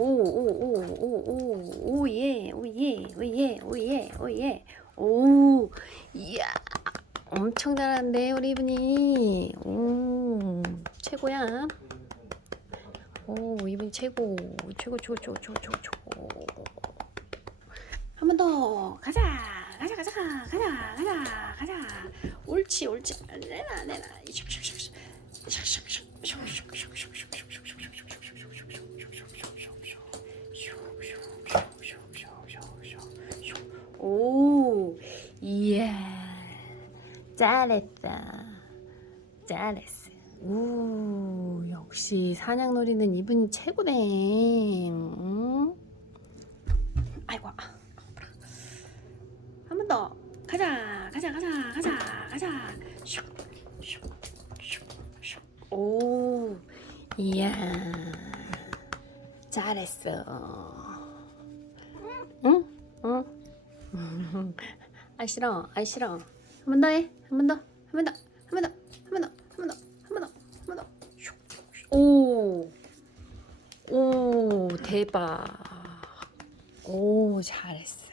오오오오오오 오예 오예 오예 오예 오예. 오 이야 엄청 잘하는데 우리 이분이. 오 최고야. 오 이분 최고. 최고 최고 최고 최고 최고 최고. 한 번 더. 가자 가자 가자 가자 가자 가자. 옳지 옳지. 내놔 내놔. 이십십십십. 오 이야. 잘했다. 잘했어. 우 역시 사냥놀이는 이분이 최고네. 응? 아이고 한번 더. 가자 가자 가자 가자 가자. 슉, 슉, 슉, 슉. 오 이야. 잘했어 아 싫어. 아 싫어. 한 번 더 해. 한 번 더. 한 번 더. 한 번 더. 한 번 더. 한 번 더. 한 번 더. 한 번 더. 오. 오 대박. 오 잘했어